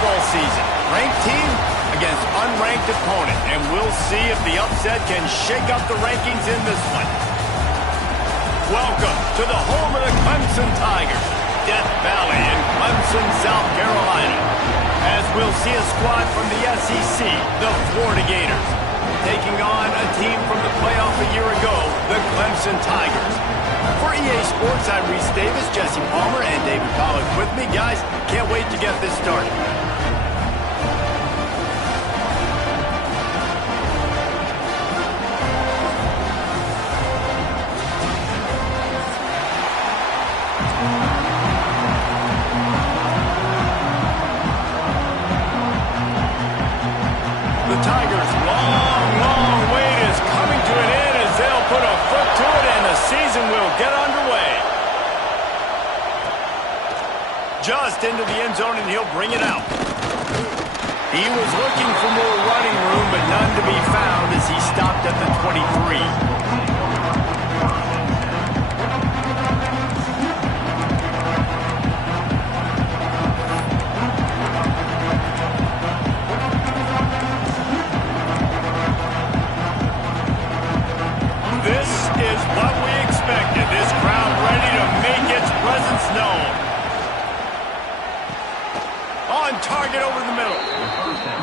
football season. Ranked team against unranked opponent. And we'll see if the upset can shake up the rankings in this one. Welcome to the home of the Clemson Tigers, Death Valley in Clemson, South Carolina. As we'll see a squad from the SEC, the Florida Gators, taking on a team from the playoff a year ago, the Clemson Tigers. For EA Sports, I'm Reese Davis, Jesse Palmer, and David Pollack with me. Guys, can't wait to get this started. The Tigers' long wait is coming to an end as they'll put a foot to it and the season will get underway. Just into the end zone and he'll bring it out. He was looking for more running room, but none to be found as he stopped at the 23. This is what we expected. This crowd ready to make its presence known. On target over the middle.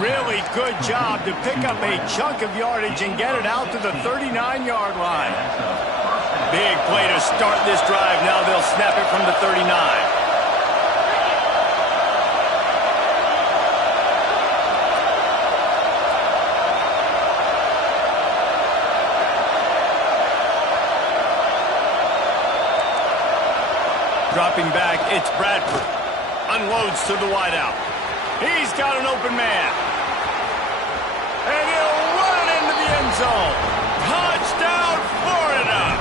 Really good job to pick up a chunk of yardage and get it out to the 39-yard line. Big play to start this drive. Now they'll snap it from the 39. Dropping back, it's Bradford. Unloads to the wideout. He's got an open man. And he'll run it into the end zone. Touchdown, Florida!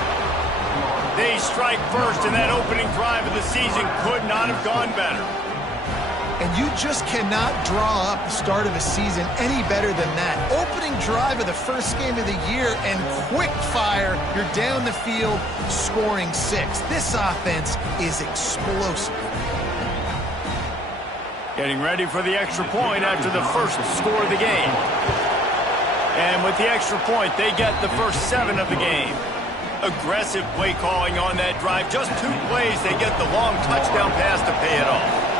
They strike first, and that opening drive of the season could not have gone better. And you just cannot draw up the start of a season any better than that. Opening drive of the first game of the year and quick fire. You're down the field scoring 6. This offense is explosive. Getting ready for the extra point after the first score of the game. And with the extra point, they get the first 7 of the game. Aggressive play calling on that drive. Just 2 plays, they get the long touchdown pass to pay it off.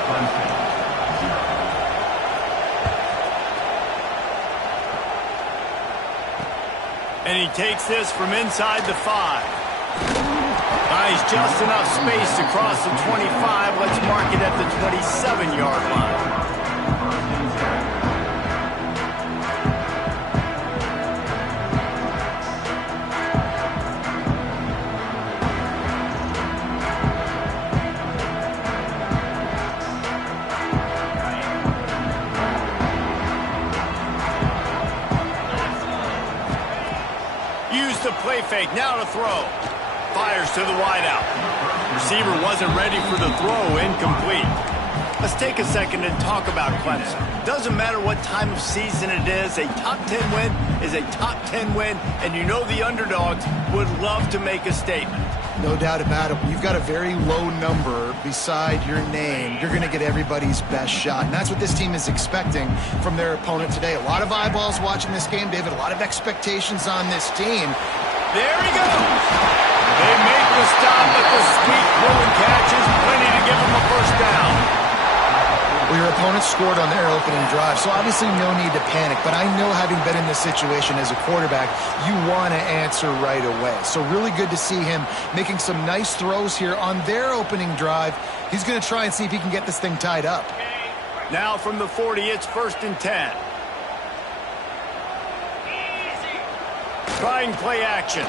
And he takes this from inside the 5. Buys just enough space to cross the 25. Let's mark it at the 27-yard line. Use the play fake, now to throw. Fires to the wideout. Receiver wasn't ready for the throw, incomplete. Let's take a second and talk about Clemson. Doesn't matter what time of season it is, a top 10 win is a top 10 win, and you know the underdogs would love to make a statement. No doubt about it. When you've got a very low number beside your name, you're going to get everybody's best shot. And that's what this team is expecting from their opponent today. A lot of eyeballs watching this game, David. A lot of expectations on this team. There he goes. They make the stop, but the sweet throwing catch is plenty to give them a first down. Well, your opponent scored on their opening drive, so obviously no need to panic. But I know, having been in this situation as a quarterback, you want to answer right away. So really good to see him making some nice throws here on their opening drive. He's going to try and see if he can get this thing tied up. Now from the 40, it's 1st and 10. Trying play action.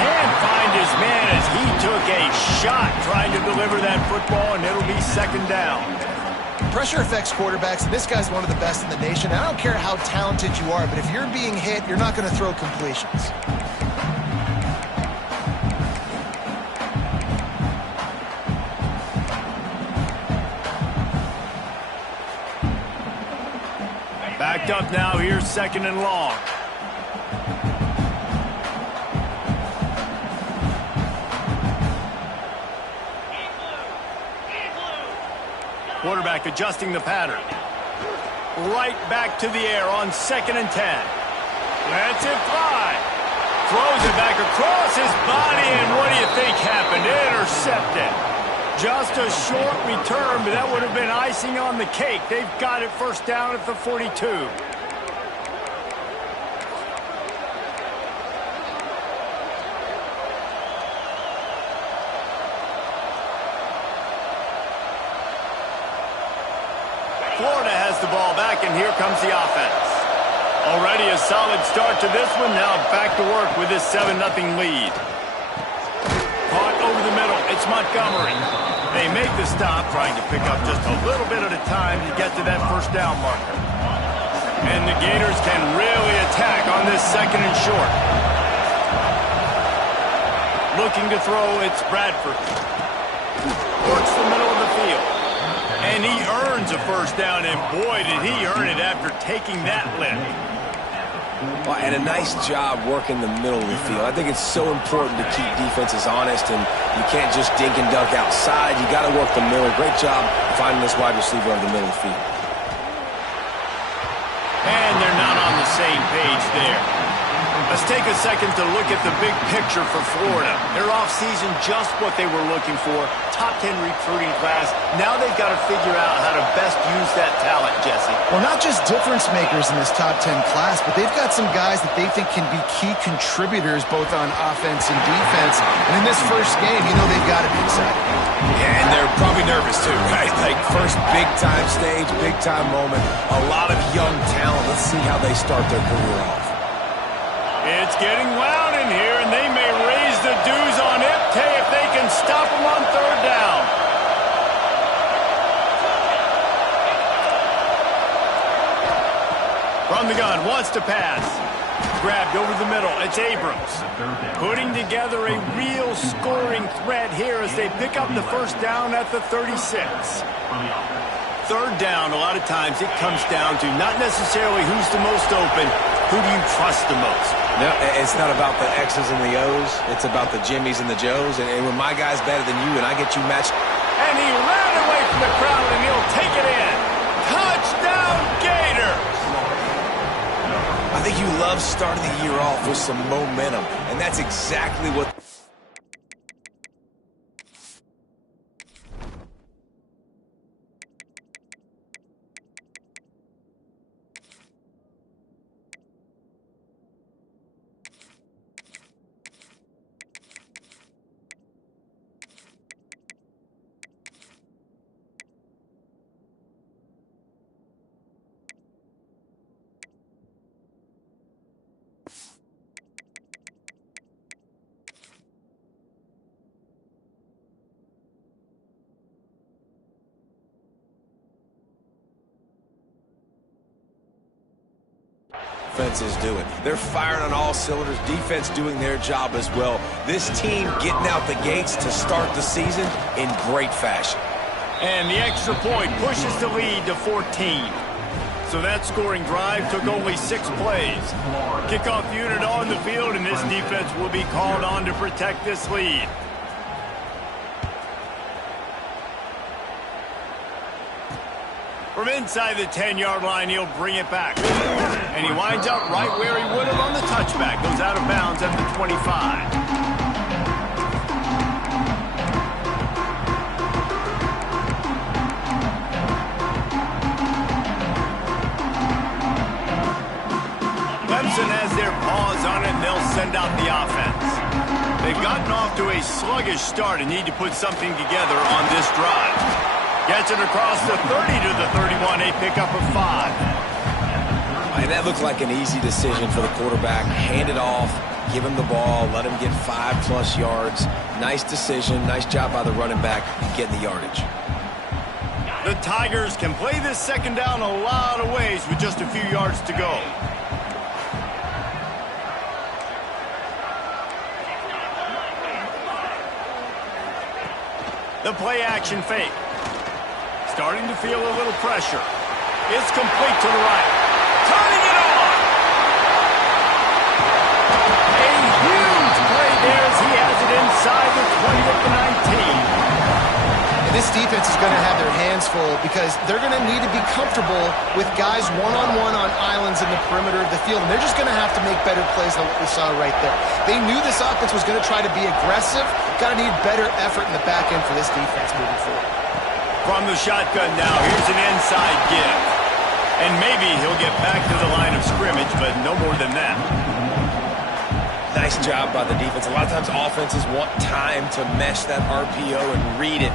Can't find his man as he took a shot trying to deliver that football, and it'll be 2nd down. Pressure affects quarterbacks, and this guy's one of the best in the nation. I don't care how talented you are, but if you're being hit, you're not going to throw completions. Backed up now, here's 2nd and long. Quarterback adjusting the pattern. Right back to the air on 2nd and 10. Lets it fly. Throws it back across his body, and what do you think happened? Intercepted. Just a short return, but that would have been icing on the cake. They've got it first down at the 42. Florida has the ball back, and here comes the offense. Already a solid start to this one. Now back to work with this 7-0 lead. Caught over the middle. It's Montgomery. They make the stop, trying to pick up just a little bit at a time to get to that first down marker. And the Gators can really attack on this 2nd and short. Looking to throw, it's Bradford. Works the middle of the field. And he earns a first down, and boy, did he earn it after taking that lift. Well, and a nice job working the middle of the field. I think it's so important to keep defenses honest, and you can't just dink and dunk outside. You got to work the middle. Great job finding this wide receiver over the middle of the field. And they're not on the same page there. Let's take a second to look at the big picture for Florida. Their offseason, just what they were looking for. Top 10 recruiting class. Now they've got to figure out how to best use that talent, Jesse. Well, not just difference makers in this top 10 class, but they've got some guys that they think can be key contributors both on offense and defense. And in this first game, you know they've got to be excited. Yeah, and they're probably nervous too, right? Like first big-time stage, big-time moment. A lot of young talent. Let's see how they start their career off. It's getting loud in here, and they may raise the dues on Ipte if they can stop them on 3rd down. From the gun, wants to pass. Grabbed over the middle, it's Abrams. Putting together a real scoring threat here as they pick up the first down at the 36. 3rd down, a lot of times it comes down to not necessarily who's the most open, who do you trust the most? No, it's not about the X's and the O's. It's about the Jimmies and the Joes. And when my guy's better than you and I get you matched. And he ran away from the crowd, and he'll take it in. Touchdown, Gators! I think you love starting the year off with some momentum. And that's exactly what... Offense is doing. They're firing on all cylinders. Defense doing their job as well. This team getting out the gates to start the season in great fashion. And the extra point pushes the lead to 14. So that scoring drive took only 6 plays. Kickoff unit on the field, and this defense will be called on to protect this lead. From inside the 10-yard line, he'll bring it back. And he winds up right where he would have on the touchback. Goes out of bounds at the 25. Clemson has their paws on it, and they'll send out the offense. They've gotten off to a sluggish start and need to put something together on this drive. Gets it across the 30 to the 31, a pickup of 5. And that looked like an easy decision for the quarterback. Hand it off, give him the ball, let him get 5+ yards. Nice decision, nice job by the running back getting the yardage. The Tigers can play this second down a lot of ways with just a few yards to go. The play action fake. Starting to feel a little pressure. It's complete to the right. Turning it on! A huge play there as he has it inside the 20 of the 19. And this defense is going to have their hands full because they're going to need to be comfortable with guys one-on-one on islands in the perimeter of the field, and they're just going to have to make better plays than what we saw right there. They knew this offense was going to try to be aggressive. Got to need better effort in the back end for this defense moving forward. From the shotgun now, here's an inside give. And maybe he'll get back to the line of scrimmage, but no more than that. Nice job by the defense. A lot of times offenses want time to mesh that RPO and read it.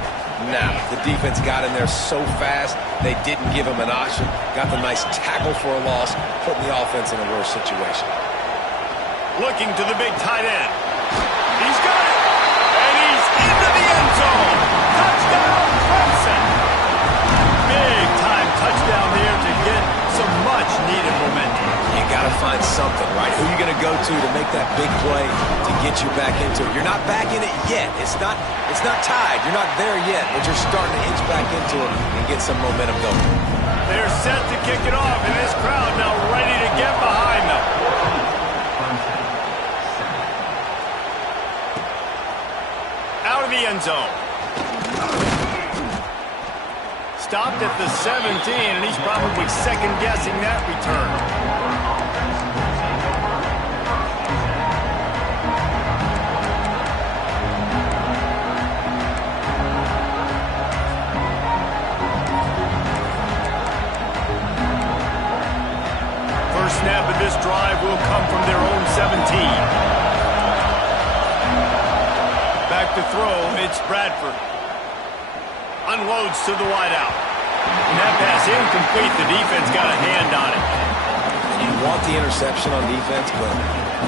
Now, the defense got in there so fast, they didn't give him an option. Got the nice tackle for a loss, putting the offense in a worse situation. Looking to the big tight end. He's got it! And he's into the end zone! Touchdown, Clemson! Big time touchdown there to get some much-needed momentum. You got to find something, right? Who are you going to go to make that big play to get you back into it? You're not back in it yet. It's not tied. You're not there yet, but you're starting to inch back into it and get some momentum going. They're set to kick it off, and this crowd now ready to get behind them. Out of the end zone. Stopped at the 17, and he's probably second-guessing that return. First snap of this drive will come from their own 17. Back to throw, it's Bradford. Unloads to the wideout. And that pass incomplete. The defense got a hand on it. You want the interception on defense, but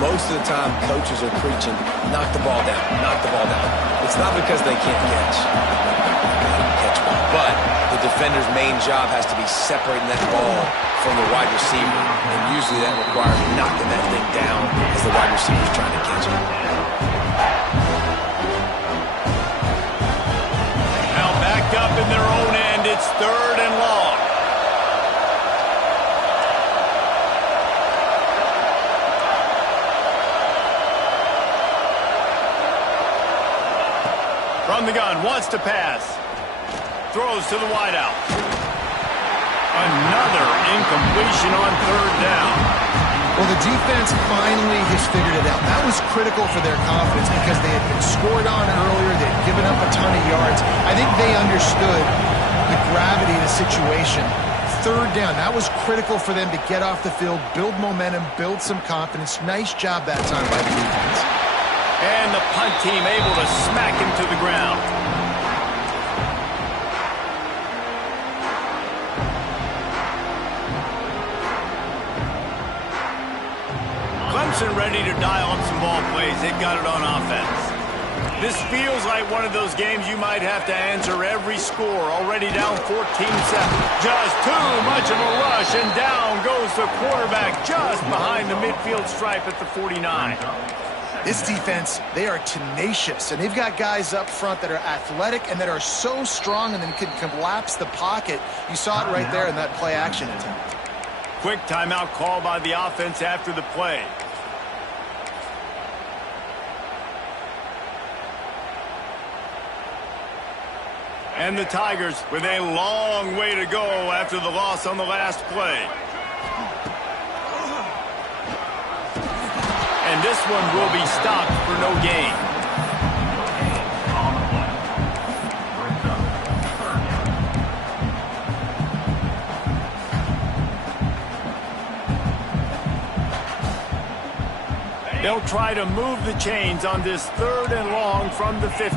most of the time coaches are preaching, knock the ball down, knock the ball down. It's not because they can't catch. They can catch ball. But the defender's main job has to be separating that ball from the wide receiver. And usually that requires knocking that thing down as the wide receiver's trying to catch it. Up in their own end, it's 3rd and long. From the gun, wants to pass. Throws to the wideout. Another incompletion on 3rd down. Well, the defense finally has figured it out. That was critical for their confidence because they had been scored on earlier. They had given up a ton of yards. I think they understood the gravity of the situation. 3rd down, that was critical for them to get off the field, build momentum, build some confidence. Nice job that time by the defense. And the punt team able to smack him to the ground. Clemson ready to dial up some ball plays. They've got it on offense. This feels like one of those games you might have to answer every score. Already down 14-7. Just too much of a rush, and down goes the quarterback just behind the midfield stripe at the 49. This defense, they are tenacious, and they've got guys up front that are athletic and that are so strong and then can collapse the pocket. You saw it right there in that play-action attempt. Quick timeout call by the offense after the play. And the Tigers with a long way to go after the loss on the last play. And this one will be stopped for no gain. They'll try to move the chains on this 3rd and long from the 50.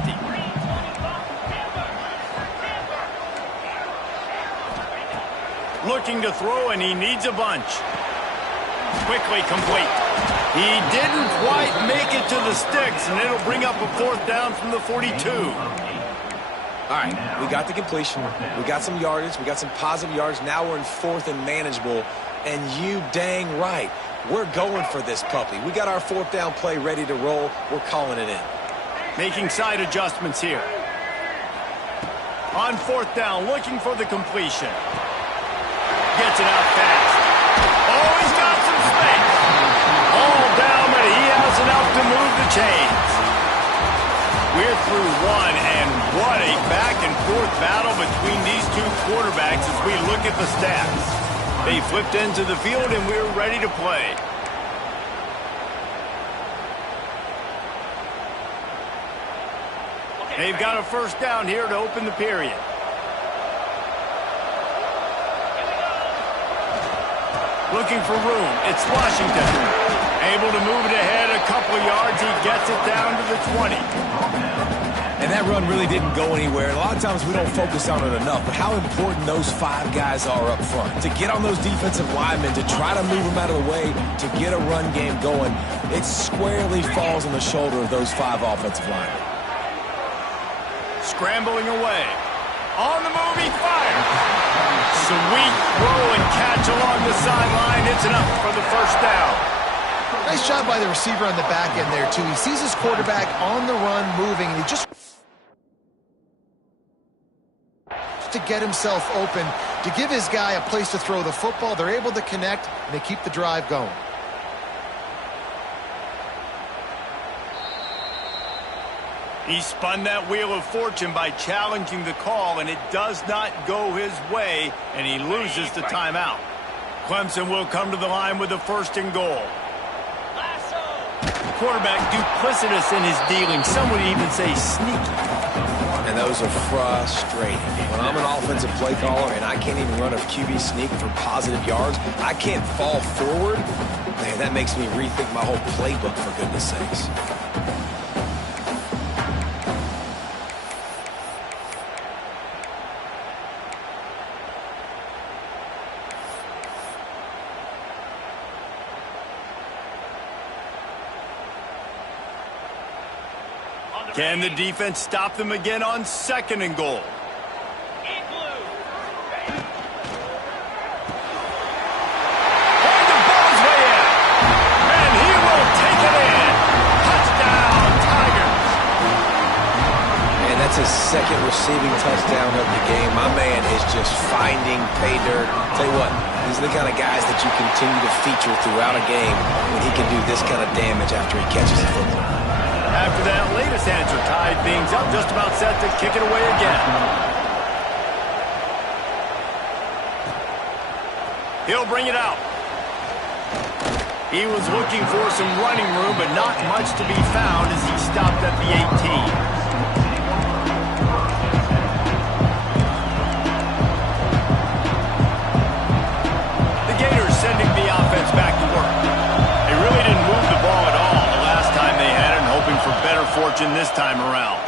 Looking to throw, and he needs a bunch. Quickly complete. He didn't quite make it to the sticks, and it'll bring up a 4th down from the 42. All right, we got the completion. We got some yardage. We got some positive yards. Now we're in 4th and manageable, and you dang right. We're going for this puppy. We got our 4th down play ready to roll. We're calling it in. Making side adjustments here. On 4th down, looking for the completion. Gets it out fast. Oh, he's got some space. All down, but he has enough to move the chains. We're through one, and what a back-and-forth quarterbacks as we look at the stats. They flipped into the field, and we're ready to play. They've got a first down here to open the period. Looking for room. It's Washington. Able to move it ahead a couple of yards. He gets it down to the 20. And that run really didn't go anywhere. A lot of times we don't focus on it enough, but how important those 5 guys are up front. To get on those defensive linemen, to try to move them out of the way, to get a run game going, it squarely falls on the shoulder of those 5 offensive linemen. Scrambling away. On the move, he fires. Sweet throw and catch along the sideline. It's enough for the first down. Nice job by the receiver on the back end there, too. He sees his quarterback on the run moving, and he just to get himself open, to give his guy a place to throw the football. They're able to connect, and they keep the drive going. He spun that wheel of fortune by challenging the call, and it does not go his way, and he loses the timeout. Clemson will come to the line with a first and goal. Quarterback duplicitous in his dealing. Some would even say sneaky. And those are frustrating. When I'm an offensive play caller and I can't even run a QB sneak for positive yards, I can't fall forward. Man, that makes me rethink my whole playbook, for goodness sakes. Can the defense stop them again on second and goal? And the ball's way out. And he will take it in. Touchdown, Tigers. And that's his second receiving touchdown of the game. My man is just finding pay dirt. Tell you what, these are the kind of guys that you continue to feature throughout a game when he can do this kind of damage after he catches the football. After that latest answer tied things up, just about set to kick it away again. He'll bring it out. He was looking for some running room, but not much to be found as he stopped at the 18. The Gators sending the offense back to work. They really didn't move the ball at all the last time they had it, hoping for better fortune this time around.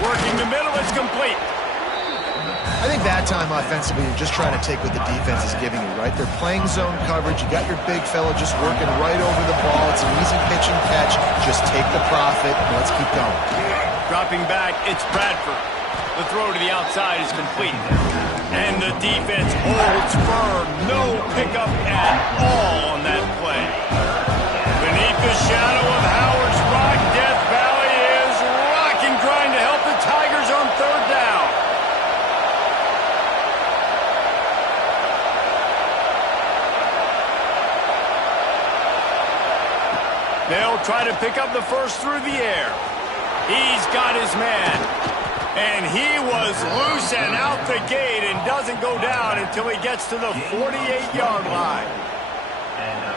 Working the middle, it's complete. I think that time offensively, you're just trying to take what the defense is giving you, right? They're playing zone coverage. You got your big fella just working right over the ball. It's an easy pitch and catch. Just take the profit, and let's keep going. Dropping back, it's Bradford. The throw to the outside is complete. And the defense holds firm. No pickup at all on that play. Beneath the shadow of Howard's Rock, Death Valley is rocking, trying to help the Tigers on third down. They'll try to pick up the first through the air. He's got his man. And he was loose and out the gate and doesn't go down until he gets to the 48-yard line.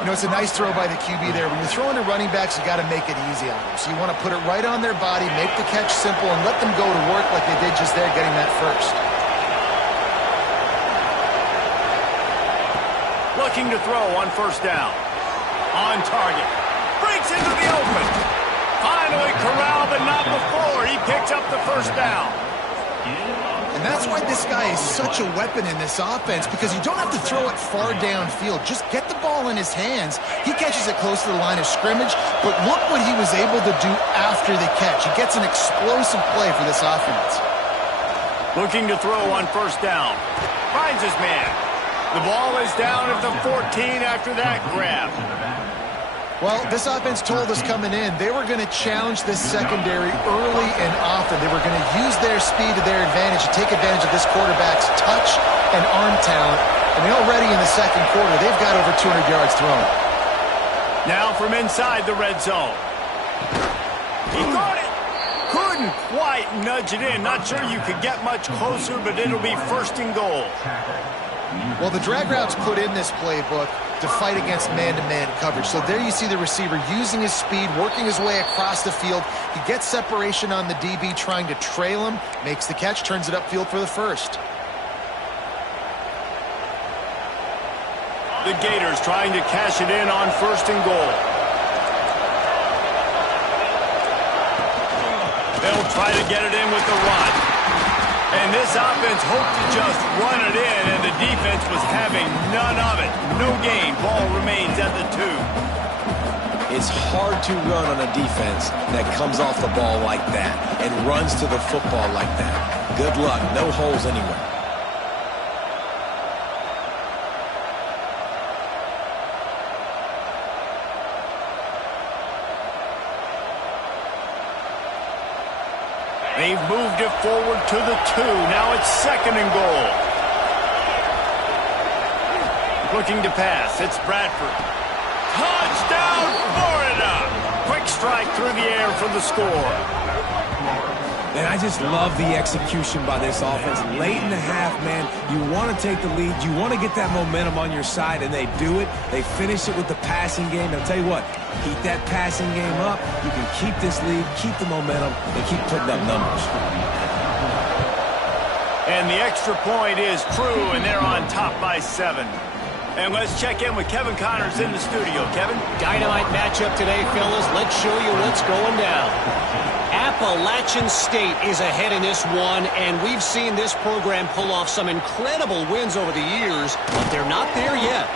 You know, it's a nice throw by the QB there. When you're throwing to running backs, you got to make it easy on them. So you want to put it right on their body, make the catch simple, and let them go to work like they did just there, getting that first. Looking to throw on first down. On target. Breaks into the open. Finally corralled, but not before. He picks up the first down. And that's why this guy is such a weapon in this offense, because you don't have to throw it far downfield. Just get the ball in his hands. He catches it close to the line of scrimmage, but look what he was able to do after the catch. He gets an explosive play for this offense. Looking to throw on first down. Finds his man. The ball is down at the 14 after that grab. Well, this offense told us coming in they were going to challenge this secondary early and often. They were going to use their speed to their advantage and take advantage of this quarterback's touch and arm talent. I mean, already in the second quarter, they've got over 200 yards thrown. Now from inside the red zone. He caught it. Couldn't Couldn't quite nudge it in. Not sure you could get much closer, but it'll be first and goal. Well, the drag routes put in this playbook to fight against man-to-man coverage. So there you see the receiver using his speed, working his way across the field. He gets separation on the DB, trying to trail him, makes the catch, turns it upfield for the first. The Gators trying to cash it in on first and goal. They'll try to get it in with the run. And this offense hoped to just run it in, and the defense was having none of it. No gain. Ball remains at the 2. It's hard to run on a defense that comes off the ball like that and runs to the football like that. Good luck. No holes anywhere. They've moved it forward to the 2. Now it's second and goal. Looking to pass. It's Bradford. Touchdown, Florida! Quick strike through the air for the score. And I just love the execution by this offense. Late in the half, man, you want to take the lead. You want to get that momentum on your side, and they do it. They finish it with the passing game. I'll tell you what, keep that passing game up. You can keep this lead, keep the momentum, and keep putting up numbers. And the extra point is true, and they're on top by 7. And let's check in with Kevin Connors in the studio. Kevin? Dynamite matchup today, fellas. Let's show you what's going down. Appalachian State is ahead in this one, and we've seen this program pull off some incredible wins over the years, but they're not there yet.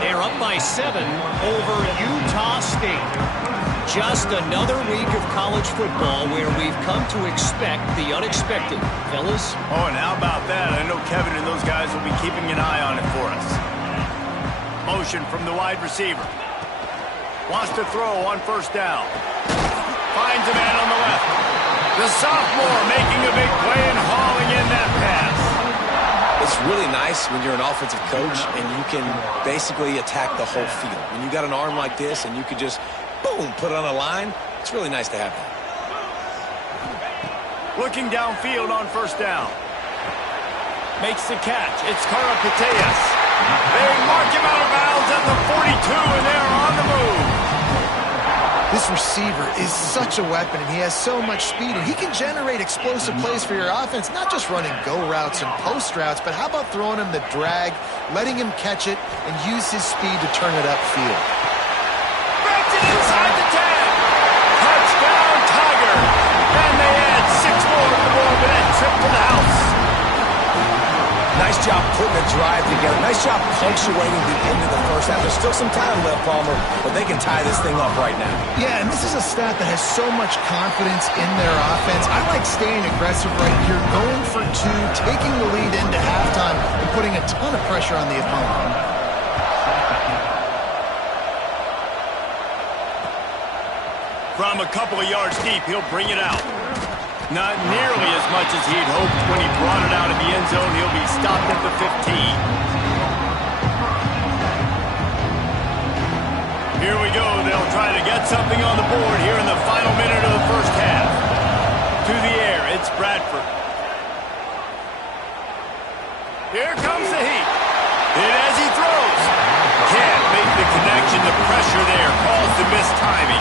They're up by 7 over Utah State. Just another week of college football where we've come to expect the unexpected. Fellas? Oh, and how about that? I know Kevin and those guys will be keeping an eye on it for us. Motion from the wide receiver. Wants to throw on first down. Finds a man on the left. The sophomore making a big play and hauling in that pass. It's really nice when you're an offensive coach and you can basically attack the whole field. When you got an arm like this and you could just, boom, put it on a line, it's really nice to have that. Looking downfield on first down. Makes the catch. It's Karapateas. They mark him out of bounds at the 42, and they're on the move. This receiver is such a weapon, and he has so much speed, and he can generate explosive plays for your offense, not just running go routes and post routes, but how about throwing him the drag, letting him catch it, and use his speed to turn it upfield. Breaks it inside the 10. Touchdown, Tiger. And they add 6 more to the board with that trip to the house. Nice job putting a drive together. Nice job punctuating the end of the first half. There's still some time left, Palmer, but they can tie this thing up right now. Yeah, and this is a staff that has so much confidence in their offense. I like staying aggressive right here, going for 2, taking the lead into halftime, and putting a ton of pressure on the opponent. From a couple of yards deep, he'll bring it out. Not nearly as much as he'd hoped when he brought it out of the end zone. He'll be stopped at the 15. Here we go. They'll try to get something on the board here in the final minute of the first half. To the air, it's Bradford. Here comes the heat. And as he throws, can't make the connection. The pressure there caused the missed timing.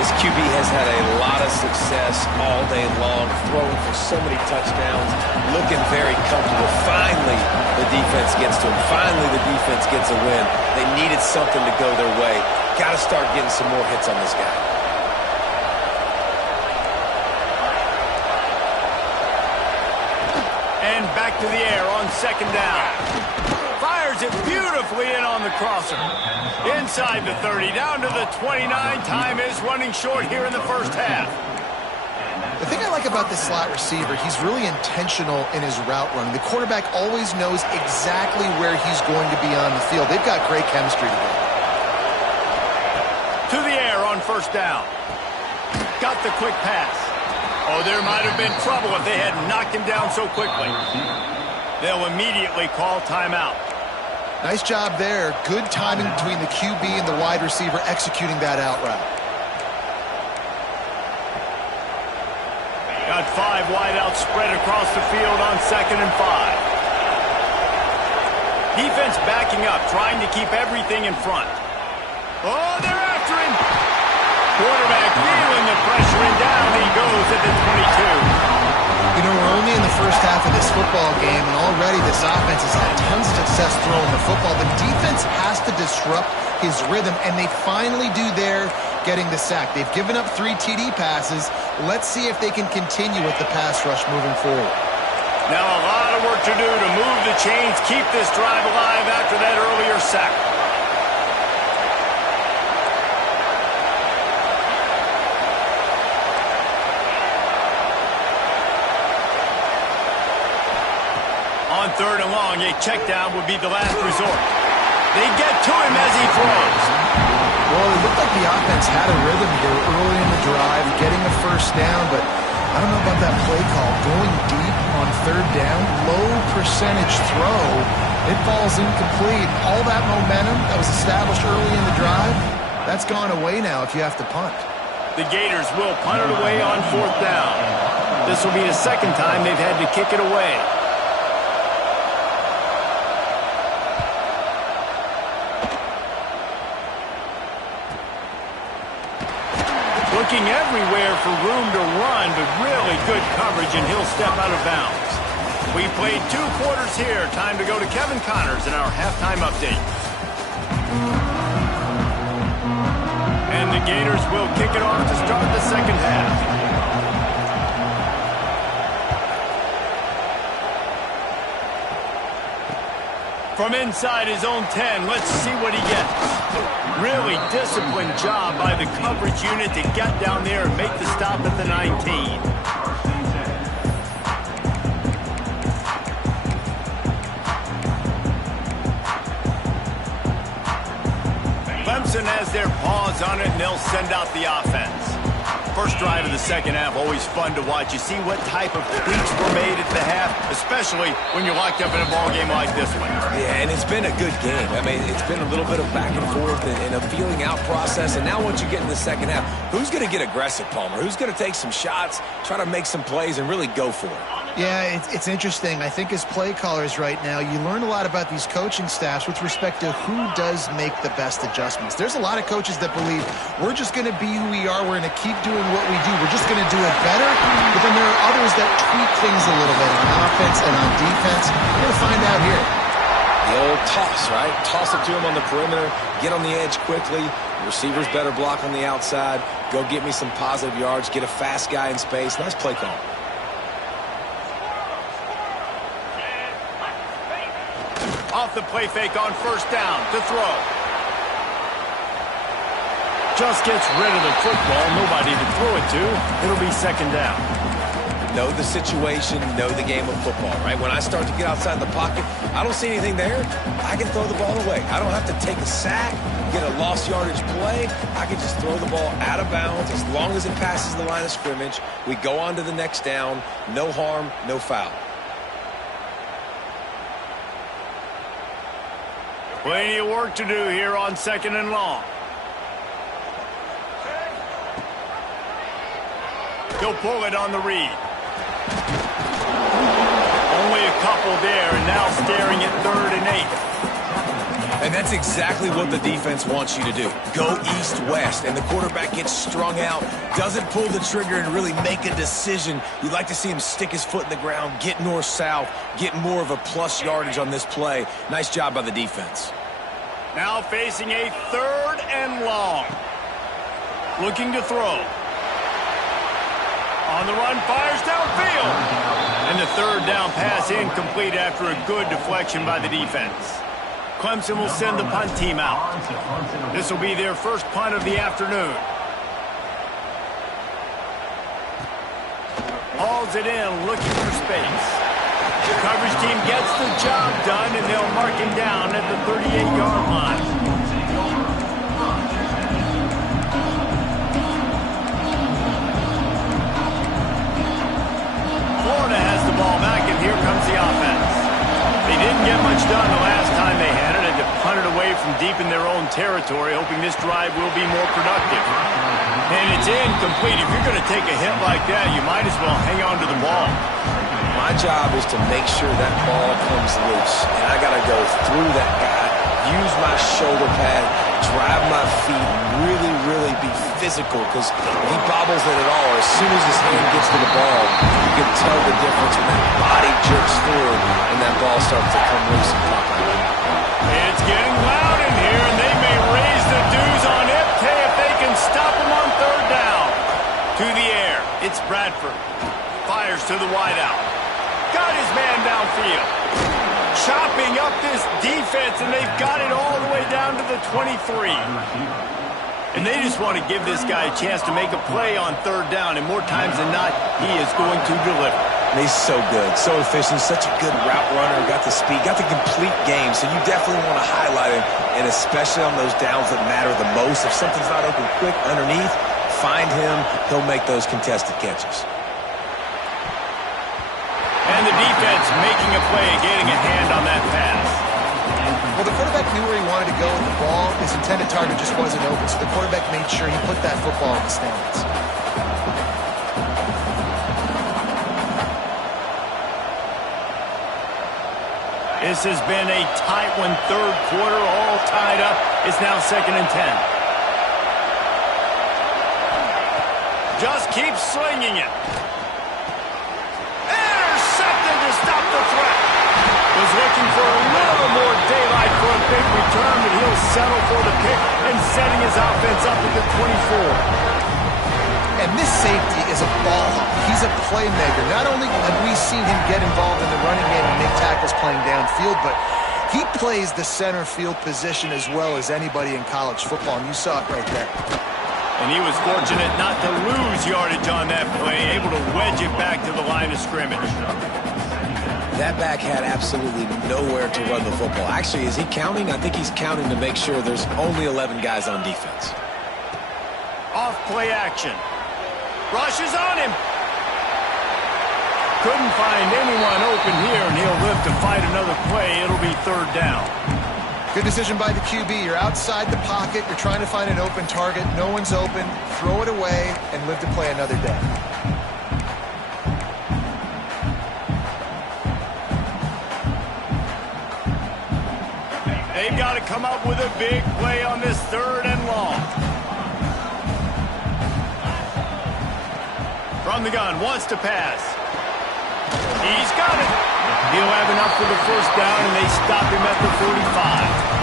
This QB has had a lot of success all day long, throwing for so many touchdowns, looking very comfortable. Finally, the defense gets to him. Finally, the defense gets a win. They needed something to go their way. Got to start getting some more hits on this guy. And back to the air on second down. Fires it beautifully in on the crosser. Inside the 30, down to the 29. Time is running short here in the first half. The thing I like about this slot receiver, he's really intentional in his route run. The quarterback always knows exactly where he's going to be on the field. They've got great chemistry together. To the air on first down. Got the quick pass. Oh, there might have been trouble if they had knocked him down so quickly. They'll immediately call timeout. Nice job there. Good timing between the QB and the wide receiver executing that out route. Got 5 wideouts spread across the field on 2nd and 5. Defense backing up, trying to keep everything in front. Oh, they're after him. Quarterback feeling the pressure, and down he goes at the 22. You know, we're only in the first half of this football game, and already this offense has had tons of success throwing the football. The defense has to disrupt his rhythm, and they finally do there, getting the sack. They've given up 3 TD passes. Let's see if they can continue with the pass rush moving forward. Now a lot of work to do to move the chains, keep this drive alive after that earlier sack. On 3rd and long, a check down would be the last resort. They get to him as he throws. Well, it looked like the offense had a rhythm here early in the drive, getting a first down, but I don't know about that play call. Going deep on 3rd down, low percentage throw, it falls incomplete. All that momentum that was established early in the drive, that's gone away now if you have to punt. The Gators will punt it away on 4th down. This will be the 2nd time they've had to kick it away. Looking everywhere for room to run, but really good coverage, and he'll step out of bounds. We played 2 quarters here. Time to go to Kevin Connors in our halftime update. And the Gators will kick it off to start the 2nd half. From inside his own 10, let's see what he gets. Really disciplined job by the coverage unit to get down there and make the stop at the 19. Clemson has their paws on it, and they'll send out the offense. First drive of the 2nd half, always fun to watch. You see what type of tweaks were made at the half, especially when you're locked up in a ball game like this one. Yeah, and it's been a good game. I mean, it's been a little bit of back and forth and a feeling out process. And now once you get in the 2nd half, who's going to get aggressive, Palmer? Who's going to take some shots, try to make some plays, and really go for it? Yeah, it's interesting. I think as play callers right now, you learn a lot about these coaching staffs with respect to who does make the best adjustments. There's a lot of coaches that believe we're just going to be who we are. We're going to keep doing what we do. We're just going to do it better. But then there are others that tweak things a little bit on offense and on defense. We're going to find out here. The old toss, right? Toss it to him on the perimeter, get on the edge quickly. The receivers better block on the outside. Go get me some positive yards, get a fast guy in space. Nice play call. Off the play fake on 1st down to throw. Just gets rid of the football. Nobody to throw it to. It'll be 2nd down. Know the situation, know the game of football, right? When I start to get outside the pocket, I don't see anything there. I can throw the ball away. I don't have to take a sack, get a lost yardage play. I can just throw the ball out of bounds as long as it passes the line of scrimmage. We go on to the next down. No harm, no foul. Plenty of work to do here on 2nd and long. He'll pull it on the read. Only a couple there, and now staring at 3rd and 8. And that's exactly what the defense wants you to do. Go east-west, and the quarterback gets strung out, doesn't pull the trigger and really make a decision. You'd like to see him stick his foot in the ground, get north-south, get more of a plus yardage on this play. Nice job by the defense. Now facing a 3rd and long. Looking to throw. On the run, fires downfield. And the 3rd down pass incomplete after a good deflection by the defense. Clemson will send the punt team out. This will be their first punt of the afternoon. Hauls it in, looking for space. The coverage team gets the job done, and they'll mark him down at the 38-yard line. Florida has the ball back, and here comes the offense. They didn't get much done the last time they had it, and to punt it away from deep in their own territory, hoping this drive will be more productive. And it's incomplete. If you're going to take a hit like that, you might as well hang on to the ball. My job is to make sure that ball comes loose, and I got to go through that guy, use my shoulder pad, drive my feet, really be physical, because if he bobbles it at all, as soon as his hand gets to the ball, you can tell the difference when that body jerks forward and that ball starts to come loose and pop out. It's getting loud in here, and they may raise the dues on Ipke if they can stop him on third down. To the air, it's Bradford. Fires to the wideout. Got his man downfield. Chopping up this defense, and they've got it all the way down to the 23. And they just want to give this guy a chance to make a play on third down, and more times than not, he is going to deliver. And he's so good, so efficient, such a good route runner, got the speed, got the complete game, so you definitely want to highlight him, and especially on those downs that matter the most. If something's not open quick underneath, find him, he'll make those contested catches. And the defense making a play, getting a hand on that pass. Well, the quarterback knew where he wanted to go with the ball. His intended target just wasn't open, so the quarterback made sure he put that football in the stands. This has been a tight one, third quarter, all tied up. It's now 2nd and 10. Just keep slinging it. Intercepted to stop the threat. Was looking for a little more daylight for a big return, but he'll settle for the pick and setting his offense up at the 24. And this safety is a ball hawk. He's a playmaker. Not only have we seen him get involved in the running game and make tackles playing downfield, but he plays the center field position as well as anybody in college football, and you saw it right there. And he was fortunate not to lose yardage on that play, able to wedge it back to the line of scrimmage. That back had absolutely nowhere to run the football. Actually, is he counting? I think he's counting to make sure there's only 11 guys on defense. Off play action. Rushes on him. Couldn't find anyone open here, and he'll live to fight another play. It'll be third down. Good decision by the QB. You're outside the pocket. You're trying to find an open target. No one's open. Throw it away and live to play another day. They've got to come up with a big play on this 3rd and long. From the gun, wants to pass. He's got it. He'll have enough for the first down, and they stop him at the 45.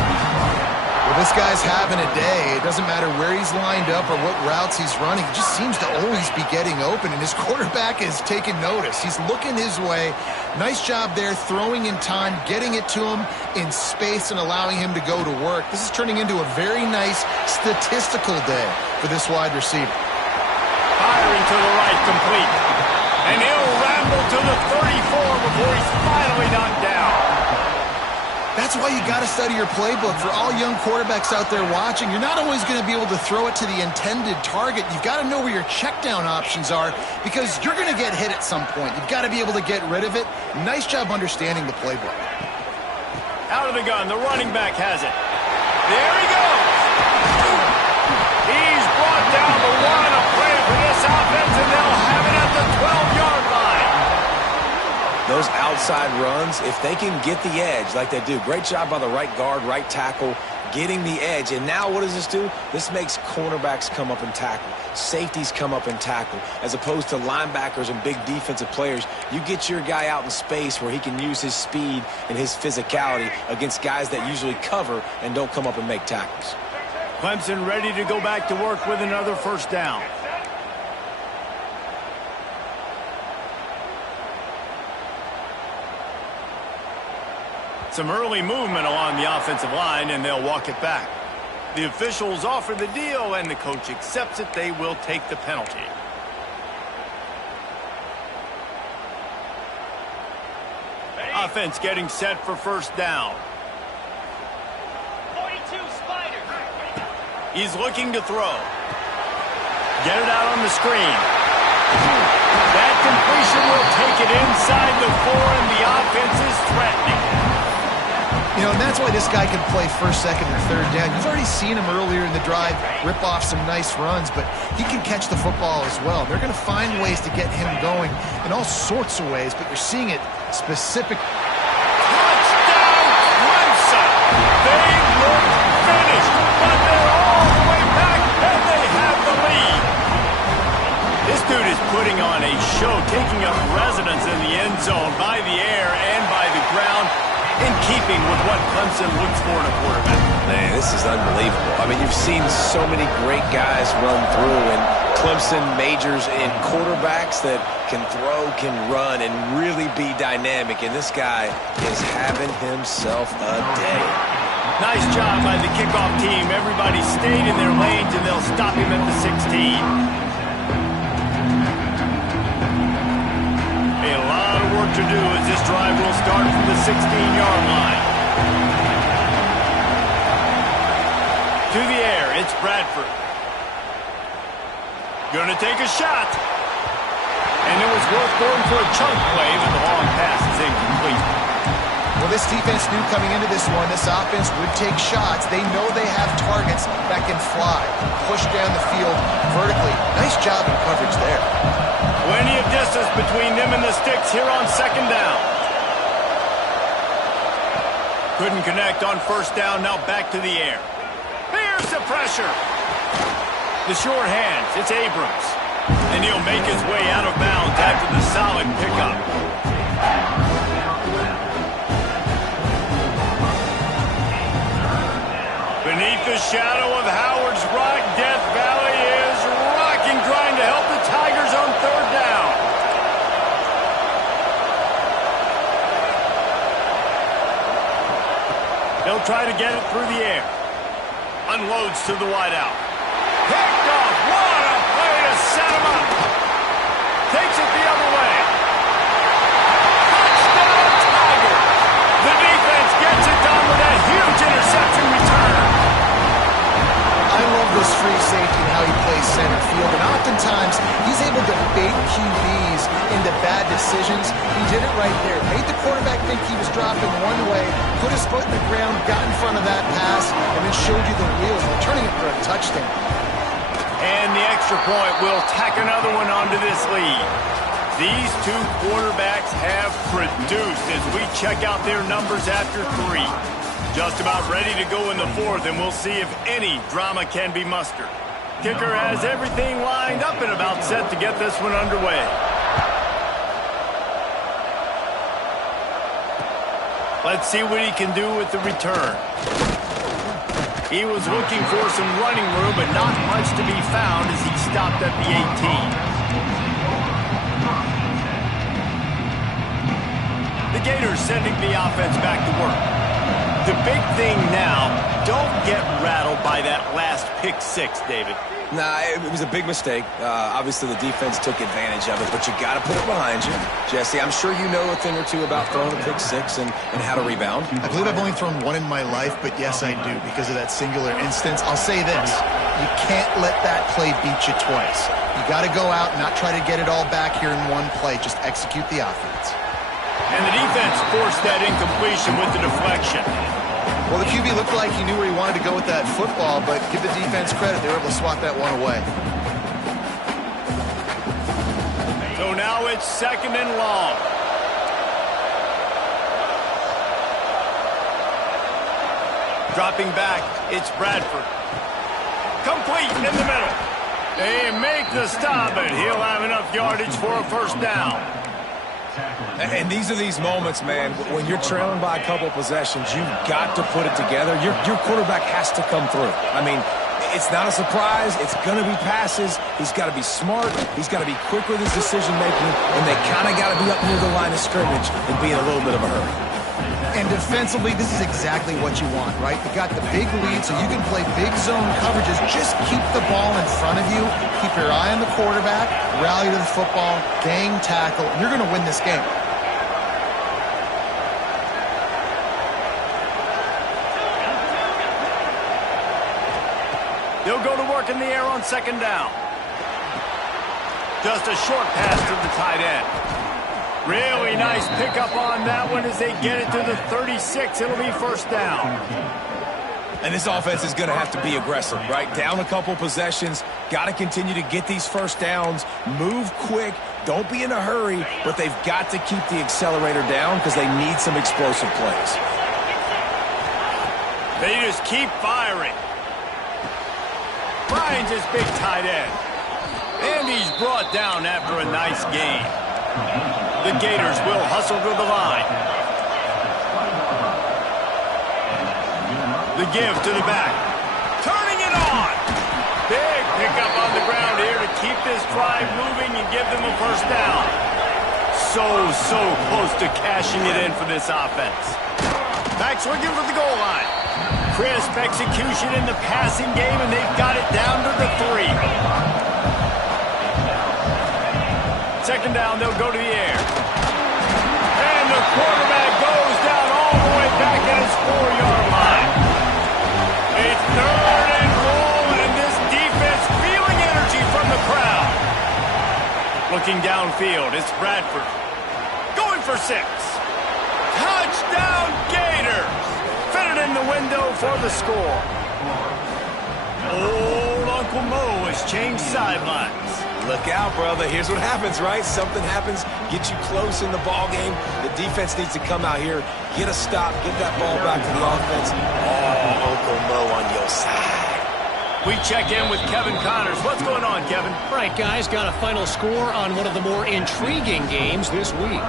Well, this guy's having a day. It doesn't matter where he's lined up or what routes he's running. He just seems to always be getting open, and his quarterback is taking notice. He's looking his way. Nice job there, throwing in time, getting it to him in space and allowing him to go to work. This is turning into a very nice statistical day for this wide receiver. Firing to the right, complete. And he'll ramble to the 34 before he's finally knocked down. That's why you got to study your playbook. For all young quarterbacks out there watching, you're not always going to be able to throw it to the intended target. You've got to know where your check down options are because you're going to get hit at some point. You've got to be able to get rid of it. Nice job understanding the playbook. Out of the gun, the running back has it. There he goes. He's brought down the one, a play for this offense, and they'll have it at the 12-yard line. Those outside runs, if they can get the edge like they do, great job by the right guard, right tackle, getting the edge. And now what does this do? This makes cornerbacks come up and tackle. Safeties come up and tackle. As opposed to linebackers and big defensive players, you get your guy out in space where he can use his speed and his physicality against guys that usually cover and don't come up and make tackles. Clemson ready to go back to work with another first down. Some early movement along the offensive line, and they'll walk it back. The officials offer the deal, and the coach accepts it. They will take the penalty. Offense getting set for first down. 42 Spider. He's looking to throw. Get it out on the screen. That completion will take it inside the 4, and the offense is threatening. You know, and that's why this guy can play first, second, or third down. You've already seen him earlier in the drive rip off some nice runs, but he can catch the football as well. They're going to find ways to get him going in all sorts of ways, but you're seeing it specific. Touchdown, Clemson! They look finished, but they're all the way back, and they have the lead. This dude is putting on a show, taking up residence in the end zone by the air and by the ground, in keeping with what Clemson looks for in a quarterback. Man, this is unbelievable. I mean, you've seen so many great guys run through, and Clemson majors in quarterbacks that can throw, can run, and really be dynamic, and this guy is having himself a day. Nice job by the kickoff team. Everybody stayed in their lanes, and they'll stop him at the 16. A lot of work to do as this drive will start from the 16-yard line. To the air, it's Bradford. Gonna take a shot. And it was worth going for a chunk play, but the long pass is incomplete. Well, this defense knew coming into this one, this offense would take shots. They know they have targets that can fly, push down the field vertically. Nice job in coverage there. Plenty of distance between them and the sticks here on second down. Couldn't connect on first down, now back to the air. Here's the pressure. The short hands, it's Abrams. And he'll make his way out of bounds after the solid pickup. Beneath the shadow of Howard's Rock, Death Valley is rocking, trying to help the Tigers on third down. They'll try to get it through the air. Unloads to the wideout. Picked off. What a play to set him up. Takes it the other way. Touchdown, Tiger. The defense gets it done with that huge interception return. I love this free safety and how he plays center field, and oftentimes he's able to bait QBs into bad decisions. He did it right there. Made the quarterback think he was dropping one way, put his foot in the ground, got in front of that pass, and then showed you the wheels, returning it for a touchdown. And the extra point will tack another one onto this lead. These two quarterbacks have produced as we check out their numbers after three. Just about ready to go in the fourth, and we'll see if any drama can be mustered. Kicker has everything lined up and about set to get this one underway. Let's see what he can do with the return. He was looking for some running room, but not much to be found as he stopped at the 18. The Gators sending the offense back to work. The big thing now, don't get rattled by that last pick six, David. Nah, it was a big mistake. Obviously, the defense took advantage of it, but you got to put it behind you. Jesse, I'm sure you know a thing or two about throwing a pick six and how to rebound. I believe I've only thrown one in my life, but yes, I do, because of that singular instance. I'll say this. You can't let that play beat you twice. You got to go out and not try to get it all back here in one play. Just execute the offense. And the defense forced that incompletion with the deflection. Well, the QB looked like he knew where he wanted to go with that football, but give the defense credit. They were able to swat that one away. So now it's second and long. Dropping back, it's Bradford. Complete in the middle. They make the stop, and he'll have enough yardage for a first down. And these are these moments, man, when you're trailing by a couple of possessions, you've got to put it together. Your quarterback has to come through. I mean, it's not a surprise. It's going to be passes. He's got to be smart. He's got to be quick with his decision-making, and they kind of got to be up near the line of scrimmage and be in a little bit of a hurry. And defensively, this is exactly what you want, right? You got the big lead, so you can play big zone coverages. Just keep the ball in front of you. Keep your eye on the quarterback. Rally to the football. Gang tackle. And you're going to win this game. They'll go to work in the air on second down. Just a short pass to the tight end. Really nice pickup on that one as they get it to the 36. It'll be first down. And this offense is going to have to be aggressive, right? Down a couple possessions, got to continue to get these first downs, move quick, don't be in a hurry, but they've got to keep the accelerator down because they need some explosive plays. They just keep firing. Finds his big tight end. And he's brought down after a nice gain. The Gators will hustle to the line. The give to the back. Turning it on. Big pickup on the ground here to keep this drive moving and give them a first down. So close to cashing it in for this offense. Back swinging for the goal line. Crisp execution in the passing game, and they've got it down to the 3. Second down, they'll go to the air. And the quarterback goes down all the way back at his 4-yard line. It's third and goal, and this defense feeling energy from the crowd. Looking downfield, it's Bradford. Going for 6. Touchdown, Gators! Fitted in the window for the score. Old Uncle Mo has changed sidelines. Look out, brother. Here's what happens, right? Something happens, get you close in the ball game. The defense needs to come out here, get a stop, get that ball back to the offense. Oh, Uncle Mo on your side. We check in with Kevin Connors. What's going on, Kevin? Right, guys, got a final score on one of the more intriguing games this week.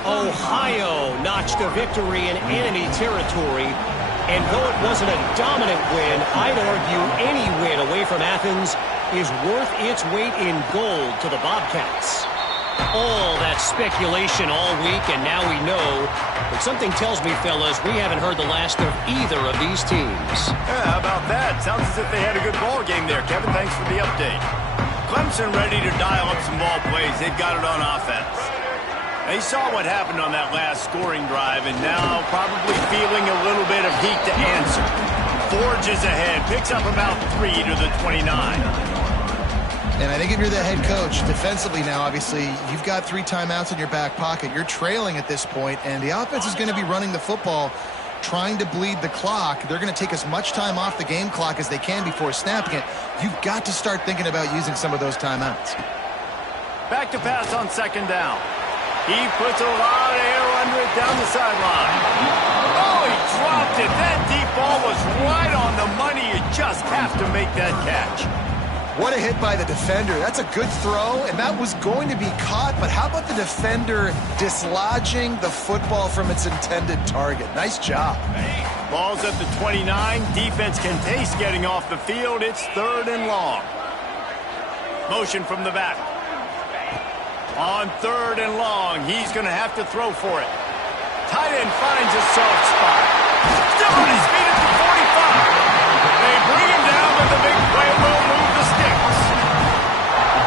Ohio notched a victory in enemy territory. And though it wasn't a dominant win, I'd argue any win away from Athens is worth its weight in gold to the Bobcats. All that speculation all week, and now we know. But something tells me, fellas, we haven't heard the last of either of these teams. Yeah, how about that? Sounds as if they had a good ball game there, Kevin. Thanks for the update. Clemson ready to dial up some ball plays. They've got it on offense. They saw what happened on that last scoring drive, and now probably feeling a little bit of heat to answer. Forges ahead, picks up about 3 to the 29. And I think if you're the head coach, defensively now, obviously, you've got 3 timeouts in your back pocket. You're trailing at this point, and the offense is going to be running the football, trying to bleed the clock. They're going to take as much time off the game clock as they can before snapping it. You've got to start thinking about using some of those timeouts. Back to pass on second down. He puts a lot of air under it down the sideline. Oh, he dropped it. That deep ball was right on the money. You just have to make that catch. What a hit by the defender. That's a good throw, and that was going to be caught, but how about the defender dislodging the football from its intended target? Nice job. Ball's at the 29. Defense can taste getting off the field. It's 3rd and long. Motion from the back. On 3rd and long, he's going to have to throw for it. Tight end finds a soft spot. Still on his feet at the 45. They bring him down, but the big play will move the sticks.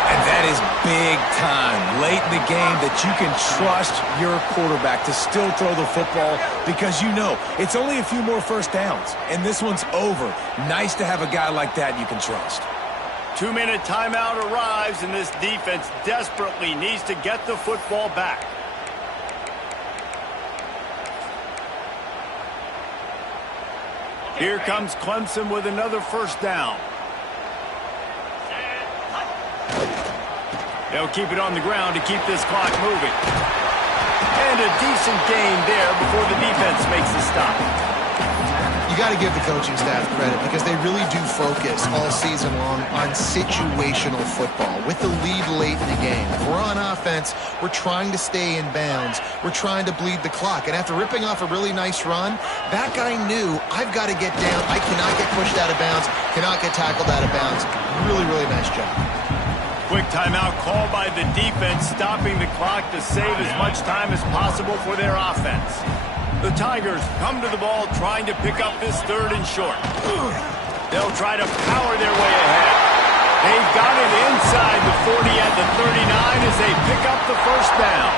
And that is big time late in the game that you can trust your quarterback to still throw the football because you know it's only a few more first downs, and this one's over. Nice to have a guy like that you can trust. 2-minute timeout arrives, and this defense desperately needs to get the football back. Here comes Clemson with another first down. They'll keep it on the ground to keep this clock moving. And a decent gain there before the defense makes the stop. You got to give the coaching staff credit because they really do focus all season long on situational football with the lead late in the game. If we're on offense, we're trying to stay in bounds. We're trying to bleed the clock. And after ripping off a really nice run, that guy knew, I've got to get down. I cannot get pushed out of bounds, cannot get tackled out of bounds. Really, really nice job. Quick timeout call by the defense, stopping the clock to save as much time as possible for their offense. The Tigers come to the ball trying to pick up this 3rd and short. They'll try to power their way ahead. They've got it inside the 40 at the 39 as they pick up the first down.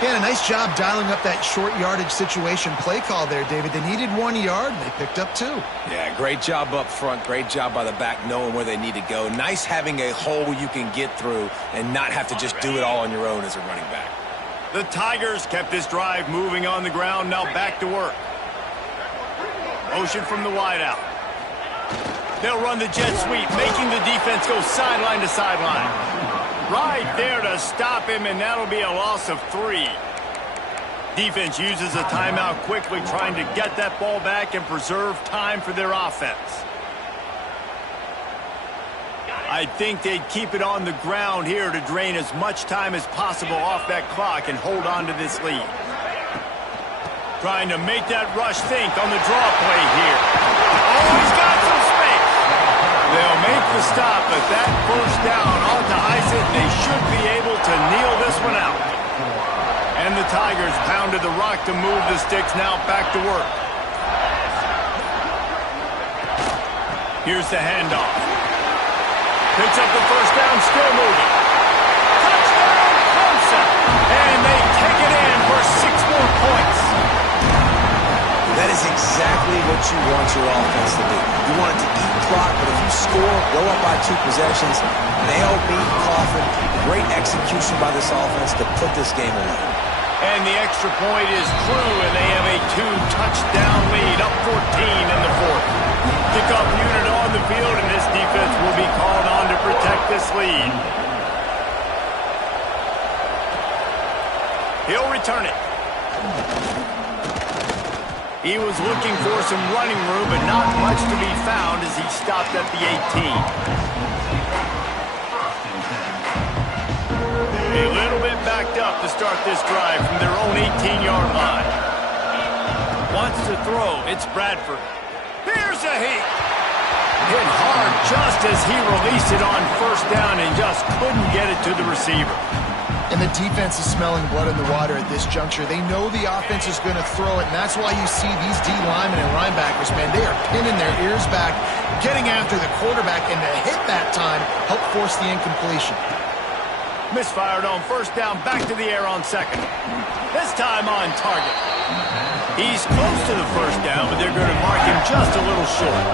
Yeah, and a nice job dialing up that short yardage situation play call there, David. They needed 1 yard, and they picked up 2. Yeah, great job up front. Great job by the back knowing where they need to go. Nice having a hole you can get through and not have to just do it all on your own as a running back. The Tigers kept this drive moving on the ground. Now back to work. Motion from the wideout. They'll run the jet sweep, making the defense go sideline to sideline. Right there to stop him, and that'll be a loss of 3. Defense uses a timeout quickly, trying to get that ball back and preserve time for their offense. I think they'd keep it on the ground here to drain as much time as possible off that clock and hold on to this lead. Trying to make that rush think on the draw play here. Oh, he's got some space. They'll make the stop, but that first down ought to ice it. They should be able to kneel this one out. And the Tigers pounded the rock to move the sticks. Now back to work. Here's the handoff. Picks up the first down, still moving. Touchdown, Clemson. And they take it in for 6 more points. That is exactly what you want your offense to do. You want it to eat clock, but if you score, go up by 2 possessions, nail, beat, coffin. Great execution by this offense to put this game away. And the extra point is true, and they have a 2-touchdown lead, up 14 in the 4th. Kickoff unit on the field, and this defense will be called on to protect this lead. He'll return it. He was looking for some running room, but not much to be found as he stopped at the 18. A little bit backed up to start this drive from their own 18-yard line. Wants to throw. It's Bradford. Here's a hit. Hit hard just as he released it on first down and just couldn't get it to the receiver. And the defense is smelling blood in the water at this juncture. They know the offense is going to throw it, and that's why you see these D linemen and linebackers, man, they are pinning their ears back, getting after the quarterback, and to hit that time help force the incompletion. Misfired on first down, back to the air on second. This time on target. He's close to the first down, but they're going to mark him just a little short.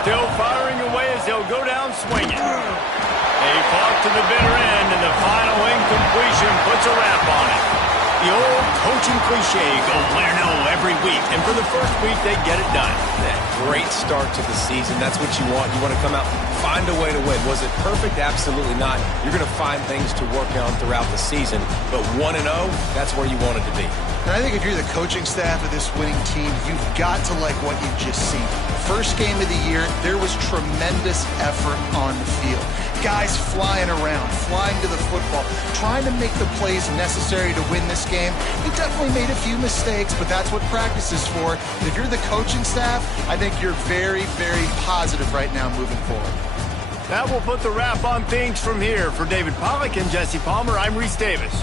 Still firing away as they'll go down swinging. They fought to the bitter end, and the final incompletion puts a wrap on it. The old coaching cliche, go player no every week, and for the first week, they get it done. That great start to the season. That's what you want. You want to come out, find a way to win. Was it perfect? Absolutely not. You're going to find things to work on throughout the season, but 1-0, that's where you want it to be. And I think if you're the coaching staff of this winning team, you've got to like what you've just seen. First game of the year, there was tremendous effort on the field. Guys flying around, flying to the football, trying to make the plays necessary to win this game. They definitely made a few mistakes, but that's what practice is for. And if you're the coaching staff, I think you're very, very positive right now moving forward. That will put the wrap on things from here. For David Pollack and Jesse Palmer, I'm Reese Davis.